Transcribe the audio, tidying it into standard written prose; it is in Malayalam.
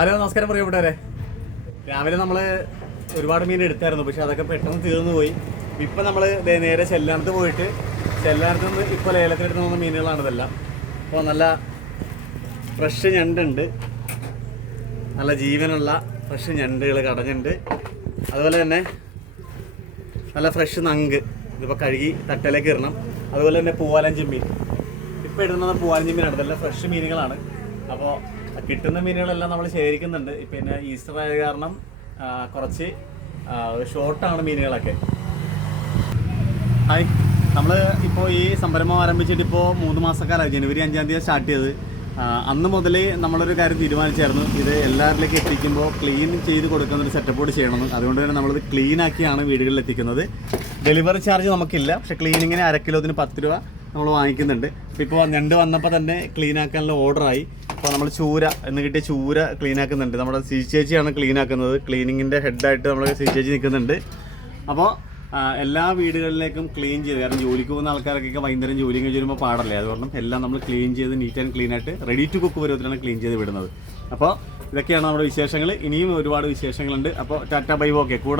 ഹലോ, നമസ്കാരം പ്രിയപ്പെട്ടവരെ. രാവിലെ നമ്മൾ ഒരുപാട് മീൻ എടുത്തായിരുന്നു, പക്ഷെ അതൊക്കെ പെട്ടെന്ന് തീർന്നു പോയി. ഇപ്പം നമ്മൾ നേരെ ചെല്ലാനത്ത് പോയിട്ട് ചെല്ലാനത്ത് നിന്ന് ഇപ്പോൾ ലേലത്തിലെടുത്ത് പോകുന്ന മീനുകളാണ് ഇതെല്ലാം. അപ്പോൾ നല്ല ഫ്രഷ് ഞണ്ടുണ്ട്, നല്ല ജീവനുള്ള ഫ്രഷ് ഞണ്ടുകൾ, കടഞ്ഞുണ്ട്. അതുപോലെ തന്നെ നല്ല ഫ്രഷ് നങ്ക്, ഇതിപ്പോൾ കഴുകി തട്ടയിലേക്ക് ഇടണം. അതുപോലെ തന്നെ പൂവാലൻ ചെമ്മീൻ, ഇപ്പോൾ ഇടുന്നത് പൂവാലൻ ചെമ്മീനാണ്. ഇതെല്ലാം ഫ്രഷ് മീനുകളാണ്. അപ്പോൾ കിട്ടുന്ന മീനുകളെല്ലാം നമ്മൾ ശേഖരിക്കുന്നുണ്ട്. പിന്നെ ഈസ്റ്റർ ആയ കാരണം കുറച്ച് ഷോർട്ടാണ് മീനുകളൊക്കെ. ഹായ്, നമ്മൾ ഇപ്പോൾ ഈ സംരംഭം ആരംഭിച്ചിട്ട് ഇപ്പോൾ 3 മാസക്കാലമായി. ജനുവരി 5-ാം തീയതി സ്റ്റാർട്ട് ചെയ്തത്. അന്ന് മുതൽ നമ്മളൊരു കാര്യം തീരുമാനിച്ചായിരുന്നു, ഇത് എല്ലാവരിലേക്ക് എത്തിക്കുമ്പോൾ ക്ലീൻ ചെയ്ത് കൊടുക്കുന്നൊരു സെറ്റപ്പോട് ചെയ്യണമെന്ന്. അതുകൊണ്ട് തന്നെ നമ്മളിത് ക്ലീനാക്കിയാണ് വീടുകളിൽ എത്തിക്കുന്നത്. ഡെലിവറി ചാർജ് നമുക്കില്ല, പക്ഷേ ക്ലീനിങ്ങിന് 1/2 കിലോത്തിന് 10 രൂപ നമ്മൾ വാങ്ങിക്കുന്നുണ്ട്. ഇപ്പോൾ ഞണ്ട് വന്നപ്പോൾ തന്നെ ക്ലീനാക്കാനുള്ള ഓർഡറായി. അപ്പോൾ നമ്മൾ ചൂര എന്ന് കിട്ടിയ ചൂര ക്ലീനാക്കുന്നുണ്ട്. നമ്മുടെ സി ചേച്ചിയാണ് ക്ലീനാക്കുന്നത്. ക്ലീനിങ്ങിൻ്റെ ഹെഡായിട്ട് നമ്മൾ സി ചേച്ചി നിൽക്കുന്നുണ്ട്. അപ്പോൾ എല്ലാ വീടുകളിലേക്കും ക്ലീൻ ചെയ്ത്, കാരണം ജോലിക്ക് പോകുന്ന ആൾക്കാർക്കൊക്കെ വൈകുന്നേരം ജോലി കഴിഞ്ഞ് വരുമ്പോൾ പാടല്ലേ, അതുകൊണ്ട് എല്ലാം നമ്മൾ ക്ലീൻ ചെയ്ത് നീറ്റ് ആൻഡ് ക്ലീൻ ആയിട്ട് റെഡി ടു കുക്ക് പരുവത്തിലാണ് ക്ലീൻ ചെയ്ത് വിടുന്നത്. അപ്പോൾ ഇതൊക്കെയാണ് നമ്മുടെ വിശേഷങ്ങൾ. ഇനിയും ഒരുപാട് വിശേഷങ്ങളുണ്ട്. അപ്പോൾ ടാറ്റ ബൈ, ഓക്കെ. കൂടെ